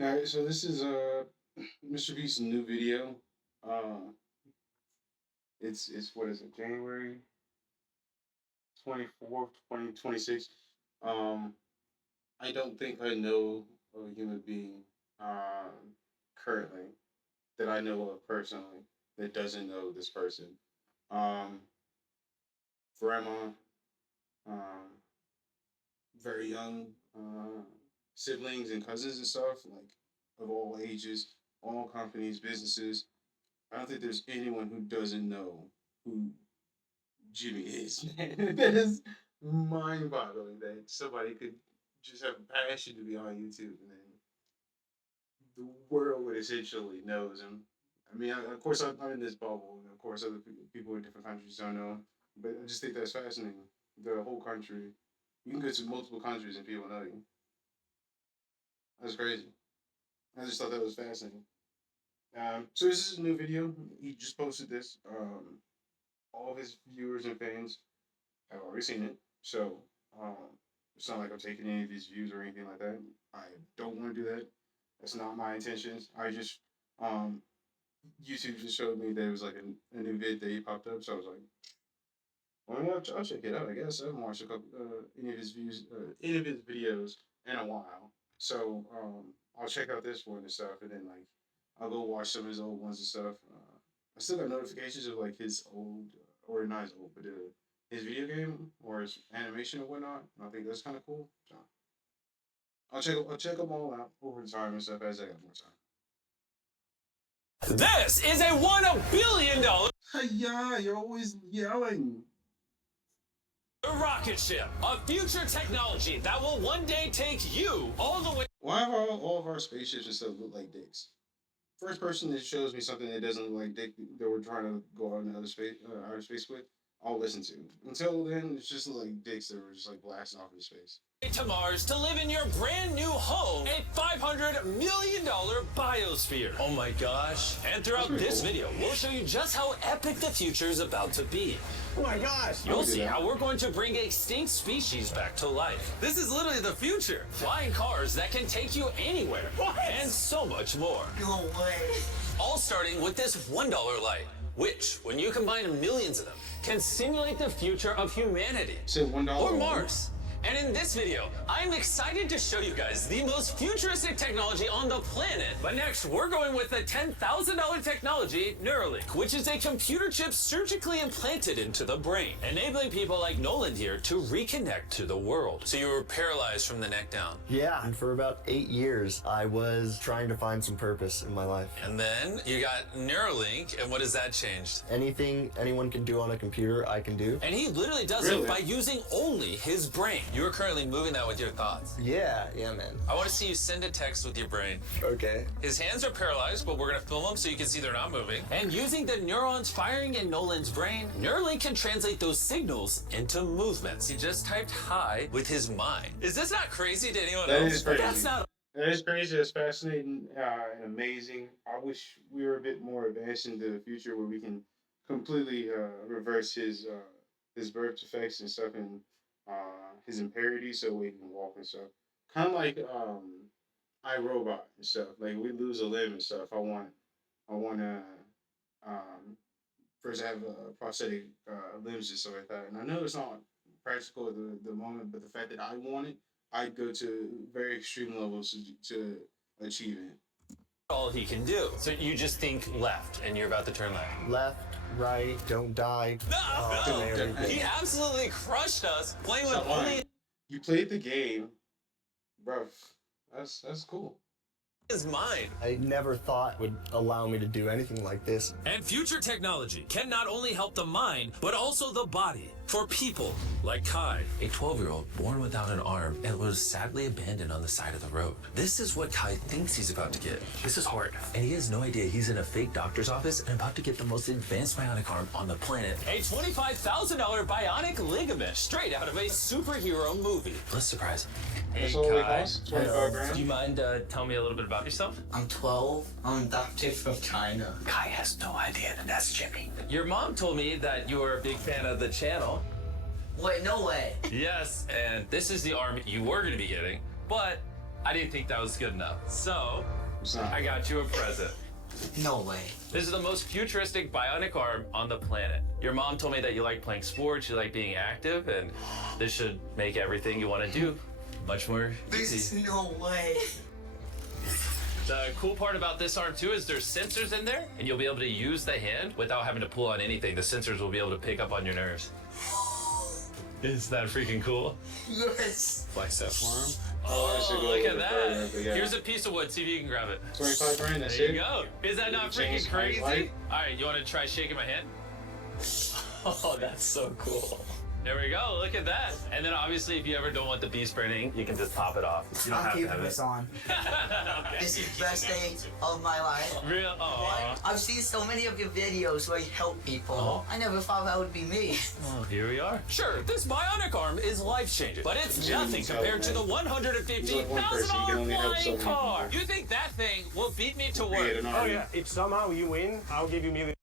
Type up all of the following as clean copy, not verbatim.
All right, so this is Mr. Beast's new video. Uh, it's what is it? January 24th, 2026. Um, I don't think I know a human being currently that I know of personally that doesn't know this person. Um, Grandma, um, very young siblings and cousins and stuff, like of all ages, all companies, businesses. I don't think there's anyone who doesn't know who Jimmy is, man. That is mind boggling that somebody could just have a passion to be on YouTube and then the world would essentially knows him. I mean, of course, I'm in this bubble, and of course, other people in different countries don't know. But I just think that's fascinating. The whole country, you can go to multiple countries and people know you. That's crazy. I just thought that was fascinating. So this is a new video. He just posted this. All of his viewers and fans have already seen it. So um, it's not like I'm taking any of his views or anything like that. I don't want to do that. That's not my intentions. I just um, YouTube just showed me there was like a new vid that he popped up. So I was like, well, yeah, I'll check it out. I guess I haven't watched a couple any of his views, any of his videos in a while. So I'll check out this one and stuff, and then like I'll go watch some of his old ones and stuff. I still got notifications of like his old, or not his old, but his video game or his animation or whatnot. And I think that's kind of cool. So I'll check them all out over time and stuff as I got more time. This is a $1 billion Yeah, you're always yelling. rocket ship, a future technology that will one day take you all the way. Why have all of our spaceships and stuff look like dicks? First person that shows me something that doesn't look like dick that we're trying to go out in outer space with, I'll listen to. Until then, it's just like dicks that were just like blasting off into space. To Mars to live in your brand new home, a $500 million biosphere. Oh my gosh. And throughout this video, we'll show you just how epic the future is about to be. Oh my gosh. You'll see how we're going to bring extinct species back to life. This is literally the future. Flying cars that can take you anywhere. What? And so much more. No way. All starting with this $1 light, which, when you combine millions of them, can simulate the future of humanity. Say $1 or Mars. And in this video, I'm excited to show you guys the most futuristic technology on the planet. But next, we're going with the $10,000 technology, Neuralink, which is a computer chip surgically implanted into the brain, enabling people like Nolan here to reconnect to the world. So you were paralyzed from the neck down. Yeah, and for about 8 years, I was trying to find some purpose in my life. And then you got Neuralink, and what has that changed? Anything anyone can do on a computer, I can do. And he literally does it by using only his brain. You are currently moving that with your thoughts. Yeah, man. I want to see you send a text with your brain. Okay. His hands are paralyzed, but we're going to film them so you can see they're not moving. And using the neurons firing in Nolan's brain, Neuralink can translate those signals into movements. He just typed hi with his mind. Is this not crazy to anyone else? That is crazy. That's not. That is crazy. That's fascinating and amazing. I wish we were a bit more advanced into the future where we can completely reverse his birth defects and stuff and his impurity so we can walk and stuff. Kind of like iRobot and stuff. Like we lose a limb and stuff. I want to first have prosthetic limbs and stuff like that. And I know it's not practical at the moment, but the fact that I want it, I'd go to very extreme levels to achieve it. All he can do. So you just think left, and you're about to turn left. Left, right, don't die. No. He absolutely crushed us playing with only You played the game, bro. That's cool. his mind. I never thought would allow me to do anything like this. And future technology can not only help the mind, but also the body. For people like Kai, a 12-year-old born without an arm and was sadly abandoned on the side of the road. This is what Kai thinks he's about to get. This is hard. And he has no idea he's in a fake doctor's office and about to get the most advanced bionic arm on the planet. A $25,000 bionic ligament straight out of a superhero movie. Let's surprise him. Hey, That's all it Kai. costs? 25 grand? Do you mind telling me a little bit about yourself? I'm 12. I'm adopted from China. Kai has no idea that that's Jimmy. Your mom told me that you were a big fan of the channel. Wait, no way. Yes, and this is the arm you were going to be getting, but I didn't think that was good enough. So, It's not. I got you a present. No way. This is the most futuristic bionic arm on the planet. Your mom told me that you like playing sports, you like being active, and this should make everything you want to do much more easy. No way. The cool part about this arm too is there's sensors in there, and you'll be able to use the hand without having to pull on anything. The sensors will be able to pick up on your nerves. Is that freaking cool? Yes. Bicep arm. Oh, I should go look a at little that. further, but yeah. Here's a piece of wood. See if you can grab it. 25 grand, that's There it. you go. Is that not Change freaking my crazy? life. All right, you want to try shaking my hand? Oh, that's so cool. There we go. Look at that. And then obviously, if you ever don't want the bee spraying, you can just pop it off. You don't I'm have to keeping have this it. on. Okay. This is the best day of my life. Real? Oh. I've seen so many of your videos where you help people. Oh. I never thought that would be me. Well, here we are. Sure, this bionic arm is life-changing, but it's nothing compared to the $150,000 flying car. You think that thing will beat me to Create work? an Oh army. yeah, if somehow you win, I'll give you $1 million.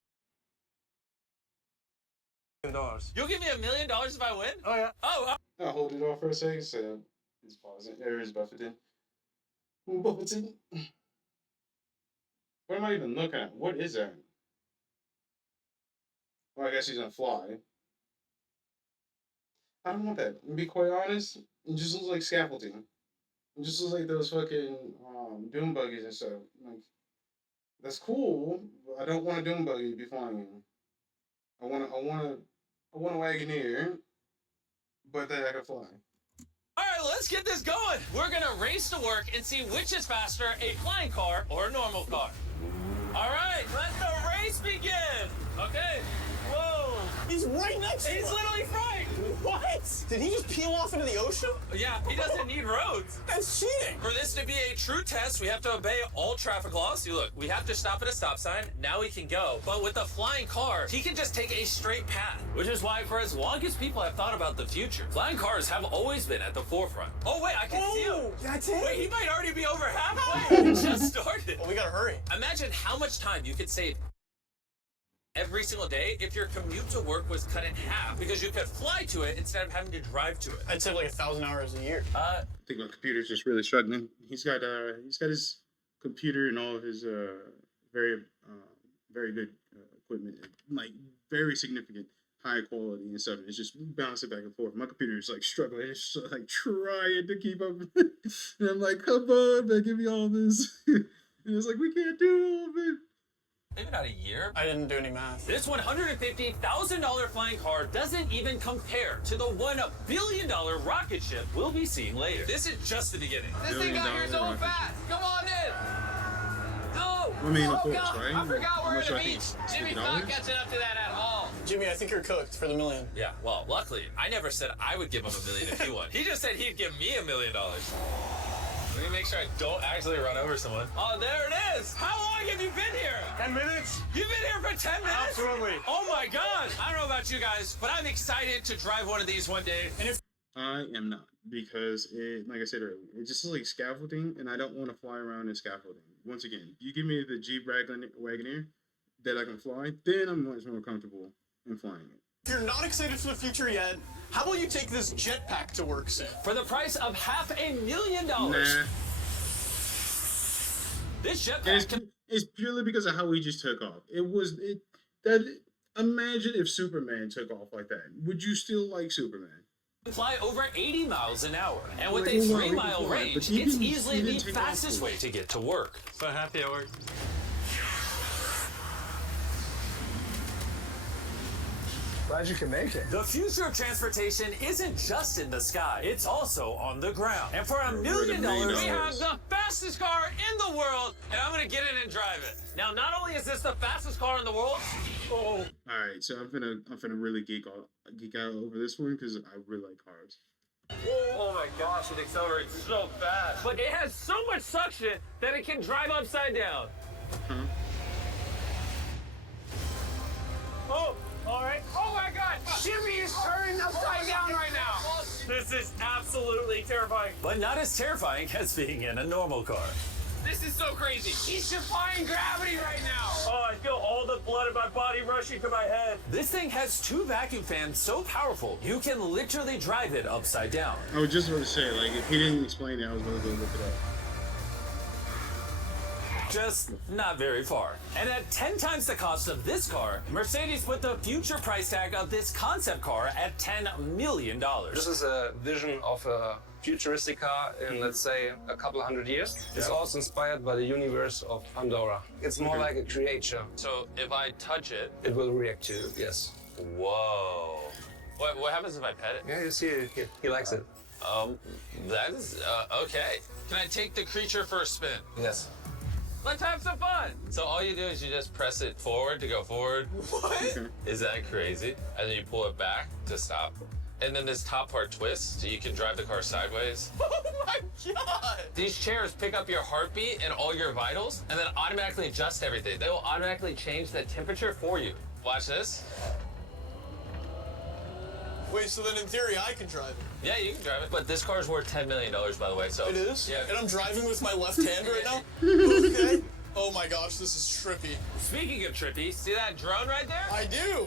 You'll give me $1 million if I win? Oh yeah. Oh, I'll hold it off for a second. So he's pausing. There is Buffett's. Buffett's. What am I even looking at? What is that? Well, I guess he's gonna fly. I don't want that. To be quite honest, it just looks like scaffolding. It just looks like those fucking doom buggies and stuff. Like, that's cool, but I don't want a doom buggy to be flying in. I want a Wagoneer, but that I can fly. all right, let's get this going. We're gonna race to work and see which is faster, a flying car or a normal car. All right, let the race begin. Okay. Whoa. He's right next to He's us. literally flying. What? Did he just peel off into the ocean? Yeah, he doesn't need roads. That's cheating. For this to be a true test, we have to obey all traffic laws. See, look, we have to stop at a stop sign. Now we can go. But with a flying car, he can just take a straight path, which is why for as long as people have thought about the future, flying cars have always been at the forefront. Oh, wait, I can see him. That's it. Wait, he might already be over halfway. It just started. Well, we gotta hurry. Imagine how much time you could save every single day if your commute to work was cut in half because you could fly to it instead of having to drive to it. I'd save like 1,000 hours a year. I think my computer's just really struggling. He's got his computer and all of his very good equipment, like very significant, high quality and stuff. It's just bouncing back and forth. My computer's like struggling. It's just, like trying to keep up, and I'm like, come on, man, give me all this. And it's like we can't do all of it. Maybe not a year. I didn't do any math. This $150,000 flying car doesn't even compare to the $1 billion rocket ship we'll be seeing later. This is just the beginning. This thing got here so fast. Come on in. No. I mean, of Oh, course, God. right? I forgot How we're much at do a I think beach. it's Jimmy's $50? not catching up to that at all. Jimmy, I think you're cooked for the $1 million. Yeah, well, luckily, I never said I would give him $1 million if he won. He just said he'd give me $1 million. Let me make sure I don't actually run over someone. Oh, there it is. How long have you been here? 10 minutes? You've been here for 10 minutes? Absolutely. Oh my gosh. I don't know about you guys, but I'm excited to drive one of these one day. And if I am not, because it, like I said earlier, it just looks like scaffolding, and I don't want to fly around in scaffolding. Once again, you give me the Jeep Wagoneer that I can fly, then I'm much more comfortable in flying it. If you're not excited for the future yet, how about you take this jetpack to work soon? for the price of $500,000, Nah, this and jetpack it's purely because of how he just took off. Imagine if Superman took off like that. Would you still like Superman? can fly over 80 miles an hour. And with a Well, he can 3-mile fly, range, but he it's didn't- easily he the didn't take off fastest fully. way to get to work. So happy at work. Glad you can make it. The future of transportation isn't just in the sky, it's also on the ground. And for $1 million, we have the fastest car in the world, and I'm gonna get in and drive it. Now, not only is this the fastest car in the world, All right, so I'm finna really geek out over this one because I really like cars. oh my gosh, it accelerates so fast. But it has so much suction that it can drive upside down. Huh? Oh, all right. Oh my God. Jimmy is turning upside down right now. This is absolutely terrifying. But not as terrifying as being in a normal car. This is so crazy. He's defying gravity right now. Oh, I feel all the blood in my body rushing to my head. This thing has 2 vacuum fans so powerful, you can literally drive it upside down. I was just about to say, like, if he didn't explain it, I was going to go look it up. Just not very far. And at 10 times the cost of this car, Mercedes put the future price tag of this concept car at $10 million. This is a vision of a futuristic car in, let's say, a couple hundred years. It's also inspired by the universe of Pandora. It's more like a creature. So if I touch it, It will react to you, yes. whoa. What happens if I pet it? Yeah, you see it. He likes it. That is, okay. Can I take the creature for a spin? Yes. Let's have some fun. So all you do is you just press it forward to go forward. What? Is that crazy? And then you pull it back to stop. And then this top part twists so you can drive the car sideways. Oh my god! These chairs pick up your heartbeat and all your vitals and then automatically adjust everything. They will automatically change the temperature for you. Watch this. Wait, so then in theory I can drive it? Yeah, you can drive it. But this car's worth $10 million, by the way, so. It is? Yeah. And I'm driving with my left hand right now? Okay. Oh my gosh, this is trippy. Speaking of trippy, see that drone right there? I do!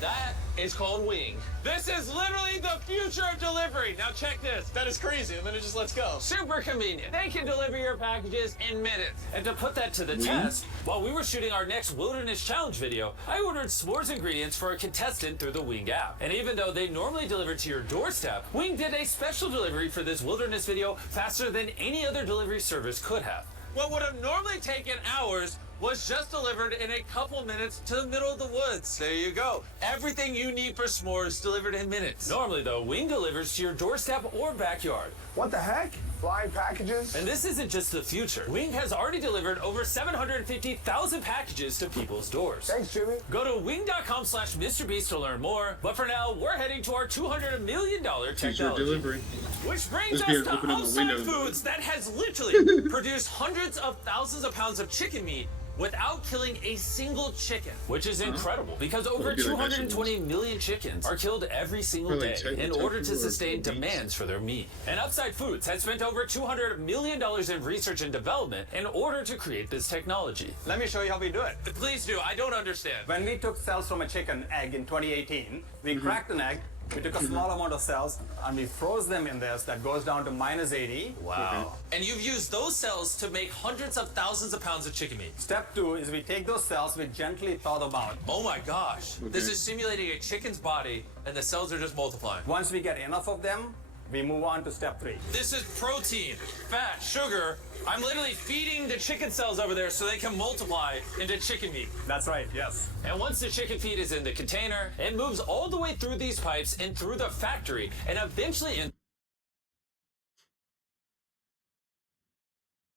That is called Wing. This is literally the future of delivery. Now check this. That is crazy, and then it just lets go. Super convenient. They can deliver your packages in minutes. And to put that to the test, while we were shooting our next Wilderness Challenge video, I ordered s'mores ingredients for a contestant through the Wing app. And even though they normally deliver to your doorstep, Wing did a special delivery for this Wilderness video faster than any other delivery service could have. What would have normally taken hours was just delivered in a couple minutes to the middle of the woods. There you go. Everything you need for s'mores delivered in minutes. Normally, though, Wing delivers to your doorstep or backyard. What the heck? Flying packages? And this isn't just the future. Wing has already delivered over 750,000 packages to people's doors. Thanks, Jimmy. Go to wing.com/MrBeast to learn more. But for now, we're heading to our $200 million Future technology. delivery. Which brings Let's be us to open up the Upside window. Foods that has literally produced hundreds of thousands of pounds of chicken meat without killing a single chicken, which is incredible because over do like 220 million chickens are killed every single Really, day in tofu order to or sustain beets? demands for their meat. And Upside Foods has spent over $200 million in research and development in order to create this technology. Let me show you how we do it. Please do, I don't understand. When we took cells from a chicken egg in 2018, we cracked an egg, we took a small amount of cells, and we froze them in this that goes down to -80. Wow. And you've used those cells to make hundreds of thousands of pounds of chicken meat. Step 2 is we take those cells, we gently thaw them out. Oh my gosh. This is simulating a chicken's body and the cells are just multiplying. Once we get enough of them, we move on to step 3. This is protein, fat, sugar. I'm literally feeding the chicken cells over there so they can multiply into chicken meat. That's right, yes. And once the chicken feed is in the container, it moves all the way through these pipes and through the factory and eventually in.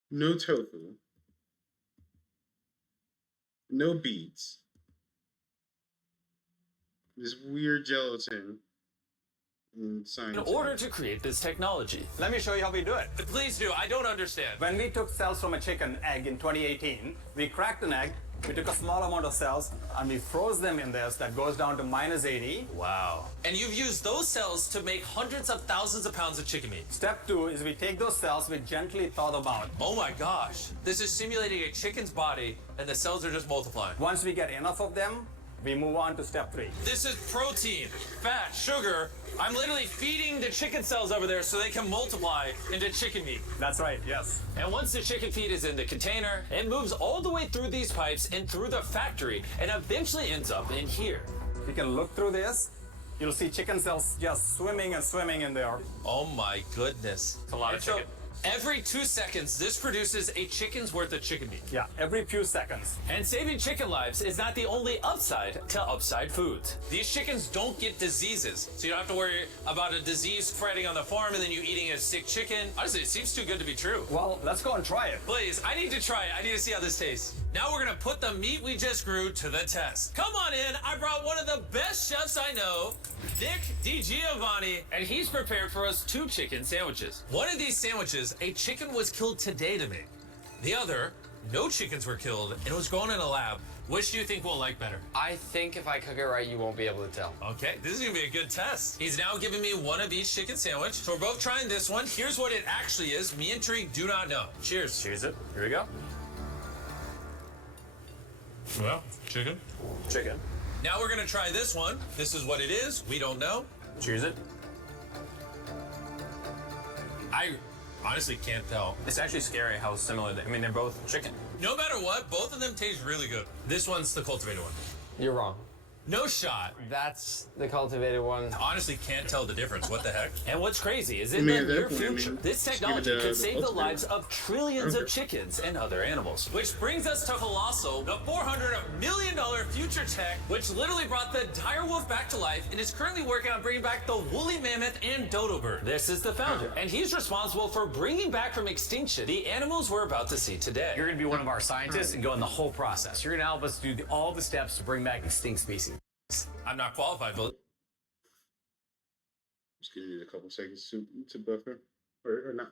No tofu. No beets. This weird gelatin. In order to create this technology. Let me show you how we do it. Please do, I don't understand. When we took cells from a chicken egg in 2018, we cracked an egg, we took a small amount of cells, and we froze them in this that goes down to -80. Wow. And you've used those cells to make hundreds of thousands of pounds of chicken meat. Step 2 is we take those cells, we gently thaw them out. Oh my gosh. This is simulating a chicken's body and the cells are just multiplying. Once we get enough of them, we move on to step 3. This is protein, fat, sugar. I'm literally feeding the chicken cells over there so they can multiply into chicken meat. That's right, yes. And once the chicken feed is in the container, it moves all the way through these pipes and through the factory and eventually ends up in here. You can look through this. You'll see chicken cells just swimming and swimming in there. Oh my goodness. It's a lot of chicken. Every 2 seconds, this produces a chicken's worth of chicken meat. Yeah, every few seconds. And saving chicken lives is not the only upside to Upside Foods. These chickens don't get diseases, so you don't have to worry about a disease spreading on the farm and then you eating a sick chicken. Honestly, it seems too good to be true. Well, let's go and try it. Please, I need to try it. I need to see how this tastes. Now we're gonna put the meat we just grew to the test. Come on in, I brought one of the best chefs I know, Nick DiGiovanni, and he's prepared for us 2 chicken sandwiches. One of these sandwiches, a chicken was killed today to make. The other, no chickens were killed and was grown in a lab Which do you think we'll like better? I think if I cook it right, you won't be able to tell. Okay, this is gonna be a good test. He's now giving me one of each chicken sandwich. So we're both trying this one. Here's what it actually is. Me and Tariq do not know. Cheers. Cheers it. Here we go. Well, chicken. Chicken. Now we're gonna try this one. This is what it is. We don't know. Cheers it. I honestly can't tell. It's actually scary how similar they. I mean, they're both chicken. No matter what, both of them taste really good. This one's the cultivated one. You're wrong. No shot. That's the cultivated one. Honestly, can't tell the difference. What the heck? And what's crazy is in the the near near future, this technology could save the lives of trillions of chickens and other animals. Which brings us to Colossal, the $400 million future tech, which literally brought the dire wolf back to life and is currently working on bringing back the woolly mammoth and dodo bird. This is the founder, and he's responsible for bringing back from extinction the animals we're about to see today. You're going to be one of our scientists and go in the whole process. You're going to help us do all the steps to bring back extinct species. I'm not qualified, but Just gonna need a couple seconds to buffer, or not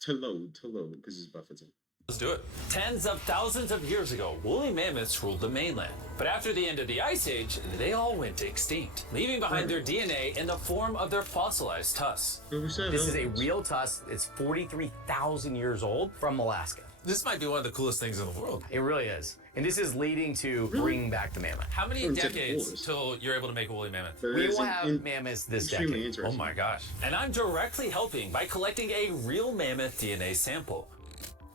to load, because it's buffered in. let's do it. Tens of thousands of years ago, woolly mammoths ruled the mainland. But after the end of the Ice Age, they all went extinct, leaving behind their DNA in the form of their fossilized tusks. This is a real tusk. It's 43,000 years old from Alaska. This might be one of the coolest things in the world. It really is. And this is leading to bringing back the mammoth. How many decades till you're able to make a woolly mammoth? We will have mammoths this decade. Oh my gosh. And I'm directly helping by collecting a real mammoth DNA sample.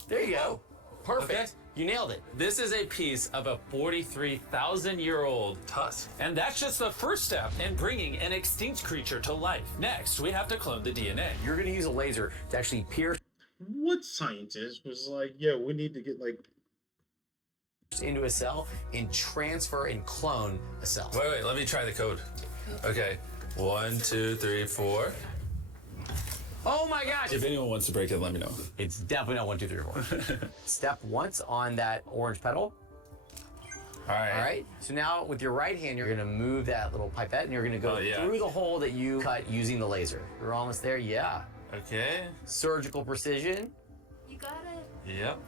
There you go. Perfect. Okay. You nailed it. This is a piece of a 43,000-year-old tusk. And that's just the first step in bringing an extinct creature to life. Next, we have to clone the DNA. You're going to use a laser to actually pierce What scientist was like, yeah, we need to get like into a cell and transfer and clone a cell. Wait, let me try the code. Okay. 1, 2, 3, 4. Oh my gosh! If anyone wants to break it, let me know. It's definitely not 1, 2, 3, 4. Step once on that orange petal. All right. All right. So now with your right hand, you're going to move that little pipette and you're going to go through the hole that you cut using the laser. You're almost there. Yeah. Okay. Surgical precision. You got it. Yep.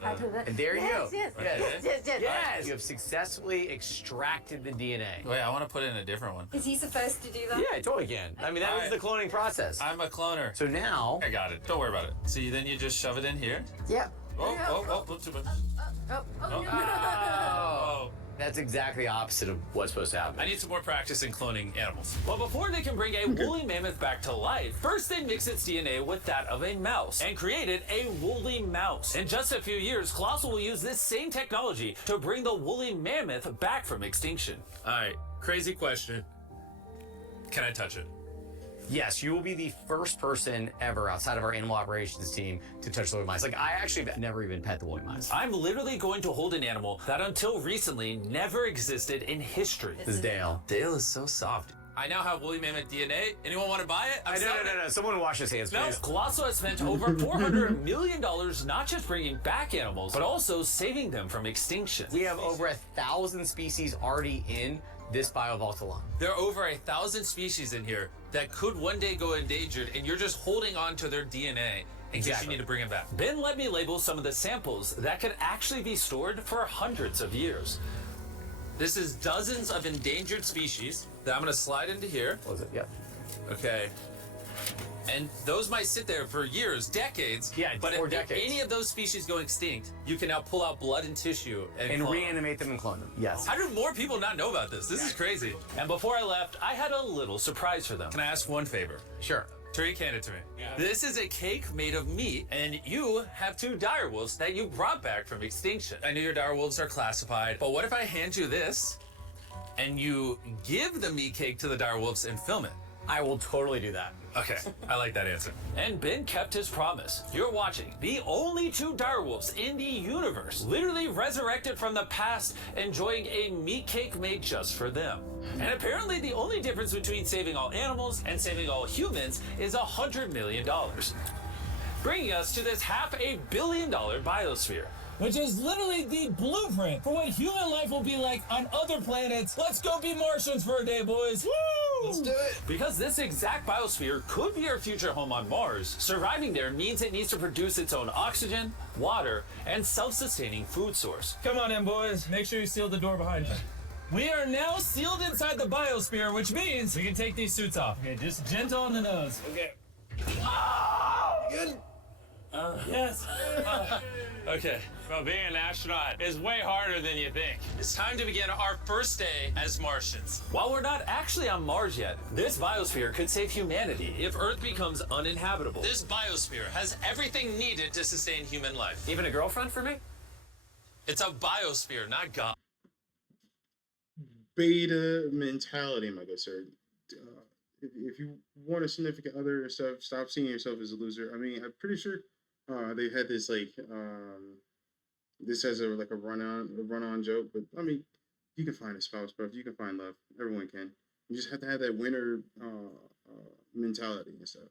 And there you go. Yes. Yes. You have successfully extracted the DNA. Wait, I want to put it in a different one. Is he supposed to do that? Yeah, I totally can. I mean, that was the cloning process. I'm a cloner. So now... I got it. Don't worry about it. See, then you just shove it in here. Yeah. Oh, too much. Oh. That's exactly opposite of what's supposed to happen. I need some more practice in cloning animals. Well, before they can bring a woolly mammoth back to life, first they mix its DNA with that of a mouse and created a woolly mouse. In just a few years, Colossal will use this same technology to bring the woolly mammoth back from extinction. All right, crazy question. Can I touch it? Yes, you will be the first person ever outside of our animal operations team to touch the woolly mice. Like, I actually have never even pet the woolly mice. I'm literally going to hold an animal that until recently never existed in history. This is Dale. Dale is so soft. I now have woolly mammoth DNA. Anyone want to buy it? No. Someone wash his hands, please. Colossal has spent over $400 million not just bringing back animals, but also saving them from extinction. We have over 1,000 species already in this biovault alone. There are over 1,000 species in here that could one day go endangered, and you're just holding on to their DNA in case you need to bring them back. Ben let me label some of the samples that could actually be stored for hundreds of years. This is dozens of endangered species that I'm going to slide into here. What was it? Yeah. Okay. And those might sit there for years, decades. Yeah, but or if decades. any of those species go extinct, you can now pull out blood and tissue And reanimate them and clone them. Yes. How do more people not know about this? This is crazy. And before I left, I had a little surprise for them. Can I ask one favor? Sure. Tariq, hand it to me. Yeah. This is a cake made of meat, and you have 2 dire wolves that you brought back from extinction. I know your dire wolves are classified, but what if I hand you this, and you give the meat cake to the dire wolves and film it? I will totally do that. Okay, I like that answer. And Ben kept his promise. You're watching the only 2 direwolves in the universe, literally resurrected from the past, enjoying a meat cake made just for them. And apparently the only difference between saving all animals and saving all humans is $100 million. Bringing us to this $500 million biosphere. Which is literally the blueprint for what human life will be like on other planets. Let's go be Martians for a day, boys. Woo! Let's do it. Because this exact biosphere could be our future home on Mars, surviving there means it needs to produce its own oxygen, water, and self-sustaining food source. Come on in, boys. Make sure you seal the door behind you. We are now sealed inside the biosphere, which means we can take these suits off. Okay, just gentle on the nose. Okay. Good. Yes. Okay. Well, being an astronaut is way harder than you think. It's time to begin our first day as Martians. While we're not actually on Mars yet, this biosphere could save humanity if Earth becomes uninhabitable. This biosphere has everything needed to sustain human life. Even a girlfriend for me? It's a biosphere, not God. Beta mentality, my good sir. If you want a significant other and stuff, stop seeing yourself as a loser. I mean, I'm pretty sure they had this like this as a run on joke, but I mean, you can find a spouse, bro. You can find love. Everyone can. You just have to have that winner mentality and stuff.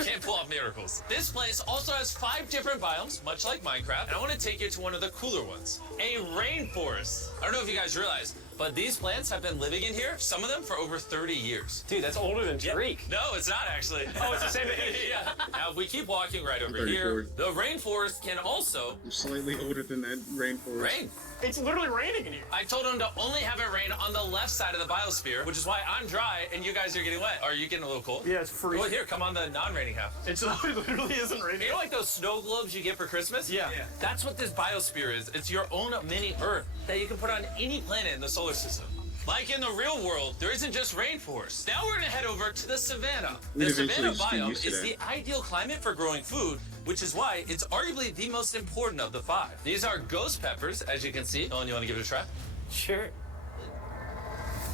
Can't pull off miracles. This place also has 5 different biomes, much like Minecraft, and I want to take you to one of the cooler ones. A rainforest. I don't know if you guys realize, but these plants have been living in here, some of them for over 30 years. Dude, that's older than Drake. No, it's not actually. Oh, it's the same age. Yeah. Now, if we keep walking right over here, the rainforest can also... I'm slightly older than that rainforest. Rain. It's literally raining in here. I told them to only have it rain on the left side of the biosphere, which is why I'm dry and you guys are getting wet. Are you getting a little cold? Yeah, it's freezing. Well, here, come on the non-raining half. It literally isn't raining. You know like those snow globes you get for Christmas? Yeah. That's what this biosphere is. It's your own mini Earth that you can put on any planet in the solar system. Like in the real world, there isn't just rainforest. Now we're gonna head over to the savannah. The savannah biome is the ideal climate for growing food, which is why it's arguably the most important of the 5. These are ghost peppers, as you can see. Nolan, you wanna give it a try? Sure.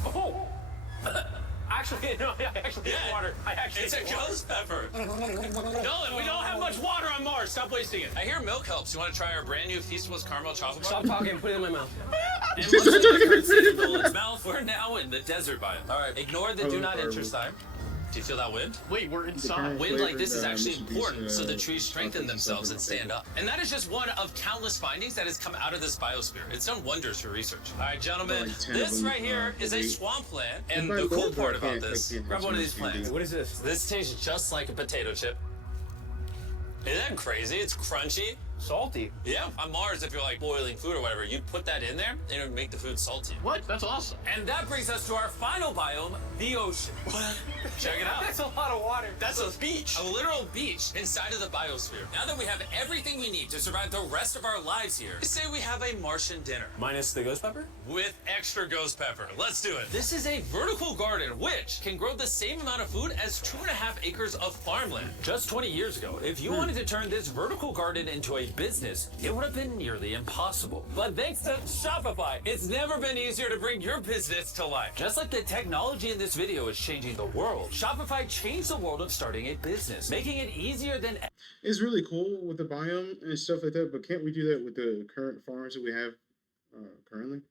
Oh! Actually, no, I actually need water. It's a ghost pepper. Nolan, we don't have much water on Mars. Stop wasting it. I hear milk helps. You want to try our brand new Feastables caramel chocolate bar? Stop talking and put it in my mouth. And much like the current state of Nolan's mouth, we're now in the desert biome. All right, ignore the do not enter sign. Do you feel that wind? Wait, we're inside. Wind like this is actually important so the trees strengthen themselves and stand up. And that is just one of countless findings that has come out of this biosphere. It's done wonders for research. All right, gentlemen, this right here is a swamp plant. And the cool part about this, grab one of these plants. What is this? This tastes just like a potato chip. Isn't that crazy? It's crunchy. Salty. Yeah, on Mars, if you're like boiling food or whatever, you'd put that in there and it would make the food salty. What? That's awesome. And that brings us to our final biome, the ocean. Check it out. That's a lot of water. That's a beach. A literal beach inside of the biosphere. Now that we have everything we need to survive the rest of our lives here, I say we have a Martian dinner. Minus the ghost pepper? With extra ghost pepper. Let's do it. This is a vertical garden, which can grow the same amount of food as 2.5 acres of farmland. Just 20 years ago, if you wanted to turn this vertical garden into a business, it would have been nearly impossible. But thanks to Shopify, it's never been easier to bring your business to life. Just like the technology in this video is changing the world, Shopify changed the world of starting a business, making it easier than ever. It's really cool with the biome and stuff like that, but can't we do that with the current farms that we have currently?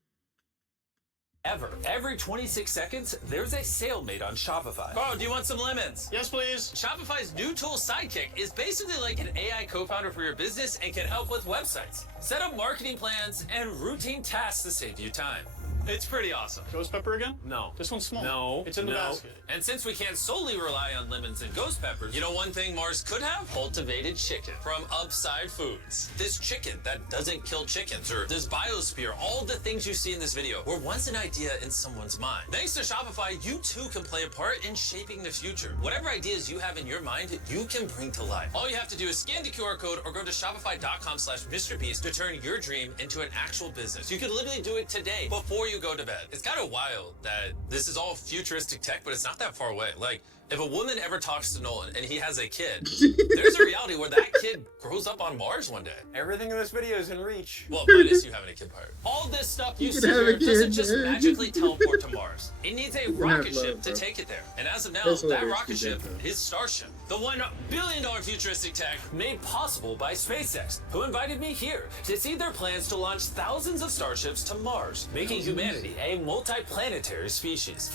Every 26 seconds, there's a sale made on Shopify. Carl, do you want some lemons? Yes, please. Shopify's new tool, Sidekick, is basically like an AI co-founder for your business and can help with websites, set up marketing plans, and routine tasks to save you time. It's pretty awesome. Ghost pepper again? No. This one's small. No. It's in the basket. And since we can't solely rely on lemons and ghost peppers, you know one thing Mars could have? Cultivated chicken from Upside Foods. This chicken that doesn't kill chickens, or this biosphere, all the things you see in this video were once an idea in someone's mind. Thanks to Shopify, you too can play a part in shaping the future. Whatever ideas you have in your mind, you can bring to life. All you have to do is scan the QR code or go to shopify.com/MrBeast to turn your dream into an actual business. You could literally do it today before you go to bed. It's kind of wild that this is all futuristic tech, but it's not that far away. Like, if a woman ever talks to Nolan and he has a kid, there's a reality where that kid grows up on Mars one day. Everything in this video is in reach. Well, minus you having a kid part. All this stuff you see here doesn't just magically teleport to Mars. It needs a rocket ship to take it there. And as of now, that rocket ship is Starship. The $1 billion futuristic tech made possible by SpaceX, who invited me here to see their plans to launch thousands of starships to Mars, making humanity a multi-planetary species.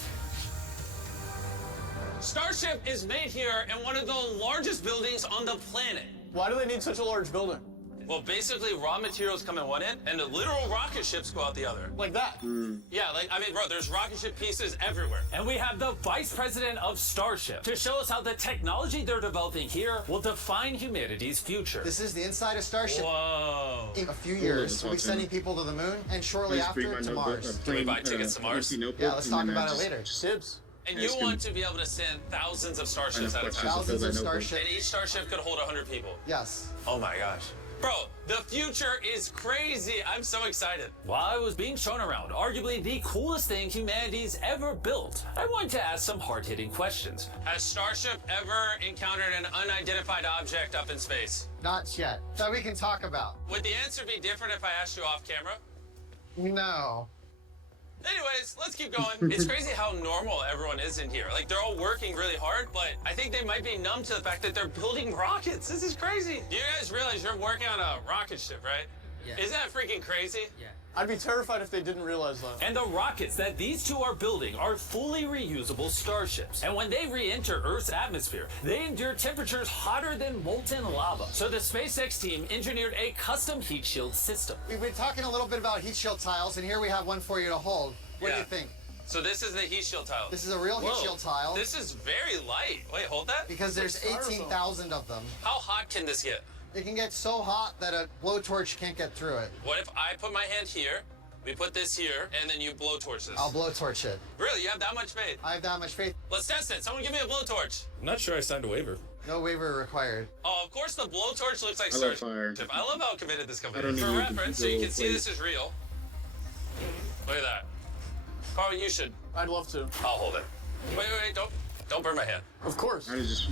Starship is made here in one of the largest buildings on the planet. Why do they need such a large building? Well, basically, raw materials come in one end, and the literal rocket ships go out the other. Like that. Yeah, like, I mean, bro, there's rocket ship pieces everywhere. And we have the vice president of Starship to show us how the technology they're developing here will define humanity's future. This is the inside of Starship. Whoa. In a few years, we'll be sending people to the moon, and shortly after, to Mars. Can we buy tickets to Mars? Yeah, let's talk about it later. Dibs. And you want to be able to send thousands of starships at a time. Thousands of starships. And each starship could hold 100 people. Yes. Oh my gosh. Bro, the future is crazy. I'm so excited. While I was being shown around, arguably the coolest thing humanity's ever built, I wanted to ask some hard-hitting questions. Has Starship ever encountered an unidentified object up in space? Not yet. That we can talk about. Would the answer be different if I asked you off camera? No. Anyways, let's keep going. It's crazy how normal everyone is in here. Like, they're all working really hard, but I think they might be numb to the fact that they're building rockets. This is crazy. You guys realize you're working on a rocket ship, right? Yeah. Isn't that freaking crazy? Yeah. I'd be terrified if they didn't realize that. And the rockets that these two are building are fully reusable starships. And when they re-enter Earth's atmosphere, they endure temperatures hotter than molten lava. So the SpaceX team engineered a custom heat shield system. We've been talking a little bit about heat shield tiles, and here we have one for you to hold. What do you think? So this is the heat shield tile. This is a real heat shield tile. This is very light. Wait, hold that. Because there's 18,000 of them. How hot can this get? It can get so hot that a blowtorch can't get through it. What if I put my hand here, we put this here, and then you blowtorch this? I'll blowtorch it. Really? You have that much faith? I have that much faith. Let's test it. Someone give me a blowtorch. I'm not sure I signed a waiver. No waiver required. Oh, of course the blowtorch looks like I love fire. Starship. I love how committed this company I don't is. For need reference, to so you go can see play. this is real. Look at that. Carl, you should. I'd love to. I'll hold it. Wait, don't burn my hand. Of course. I just,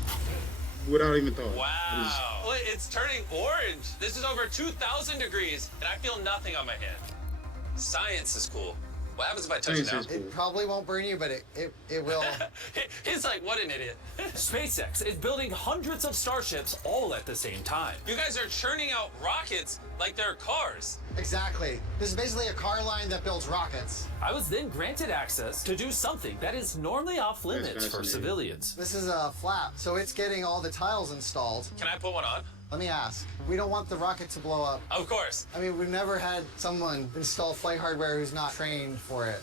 without even thought. Wow. Look, it's turning orange. This is over 2,000 degrees, and I feel nothing on my hand. Science is cool. What happens if I touch it now? It probably won't burn you, but it will. He's like, what an idiot. SpaceX is building hundreds of starships all at the same time. You guys are churning out rockets like they're cars. Exactly. This is basically a car line that builds rockets. I was then granted access to do something that is normally off limits for civilians. This is a flap, so it's getting all the tiles installed. Can I put one on? Let me ask. We don't want the rocket to blow up. Of course. I mean, we've never had someone install flight hardware who's not trained for it.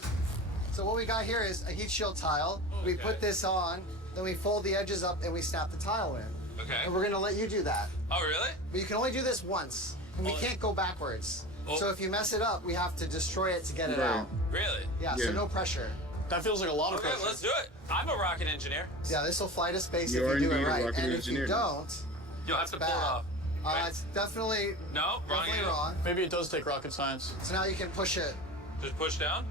So what we got here is a heat shield tile. Okay. We put this on, then we fold the edges up and we snap the tile in. Okay. And we're gonna let you do that. Oh, really? But you can only do this once, and we can't go backwards. Oh. So if you mess it up, we have to destroy it to get it out. Really? Yeah, so no pressure. That feels like a lot of Okay, pressure. let's do it. I'm a rocket engineer. Yeah, this will fly to space You if are you do it indeed a right. rocket And if you engineer. don't, You'll have to pull it bad. off. It's definitely No, wrong definitely hand. wrong. Maybe it does take rocket science. So now you can push it. Just push down.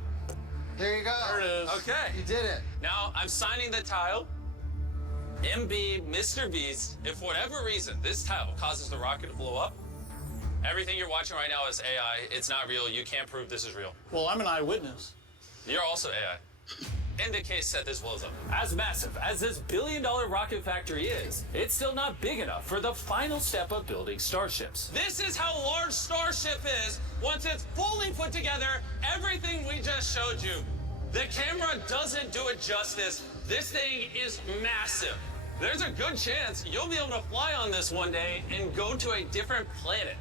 There you go. There it is. Okay. You did it. Now I'm signing the tile. MB, Mr. Beast, if for whatever reason this tile causes the rocket to blow up, everything you're watching right now is AI. It's not real. You can't prove this is real. Well, I'm an eyewitness. You're also AI. In the case that this blows up. As massive as this billion-dollar rocket factory is, it's still not big enough for the final step of building starships. This is how large Starship is once it's fully put together, everything we just showed you. The camera doesn't do it justice. This thing is massive. There's a good chance you'll be able to fly on this one day and go to a different planet.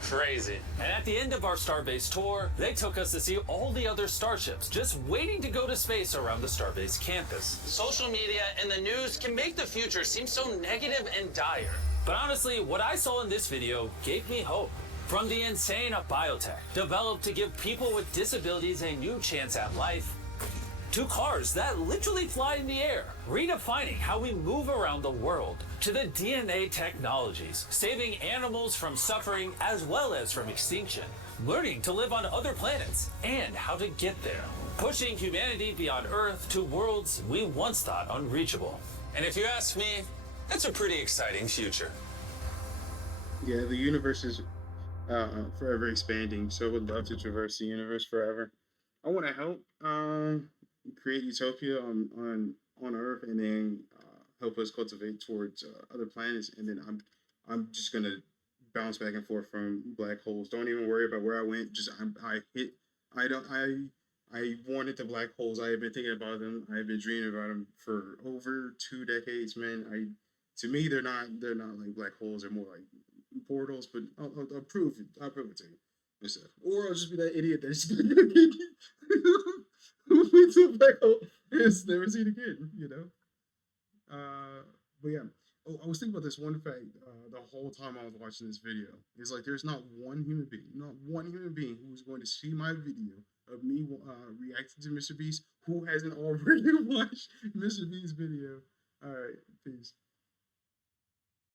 Crazy. And at the end of our Starbase tour, they took us to see all the other starships just waiting to go to space around the Starbase campus. Social media and the news can make the future seem so negative and dire. But honestly, what I saw in this video gave me hope. From the insane of biotech, developed to give people with disabilities a new chance at life, to cars that literally fly in the air, redefining how we move around the world, to the DNA technologies, saving animals from suffering as well as from extinction, learning to live on other planets, and how to get there, pushing humanity beyond Earth to worlds we once thought unreachable. And if you ask me, that's a pretty exciting future. Yeah, the universe is forever expanding, so I would love to traverse the universe forever. I want to help create utopia on Earth, and then help us cultivate towards other planets. And then I'm just gonna bounce back and forth from black holes. Don't even worry about where I went. Just I wanted the black holes. I have been thinking about them. I've been dreaming about them for over 2 decades, man. To me, they're not like black holes. They're more like portals, but I'll prove it. I'll prove it to you myself. Or I'll just be that idiot that's who went to a black hole and has never seen again, you know? But yeah. Oh, I was thinking about this one fact the whole time I was watching this video. It's like there's not one human being who's going to see my video of me reacting to Mr. Beast who hasn't already watched Mr. Beast's video. All right, peace.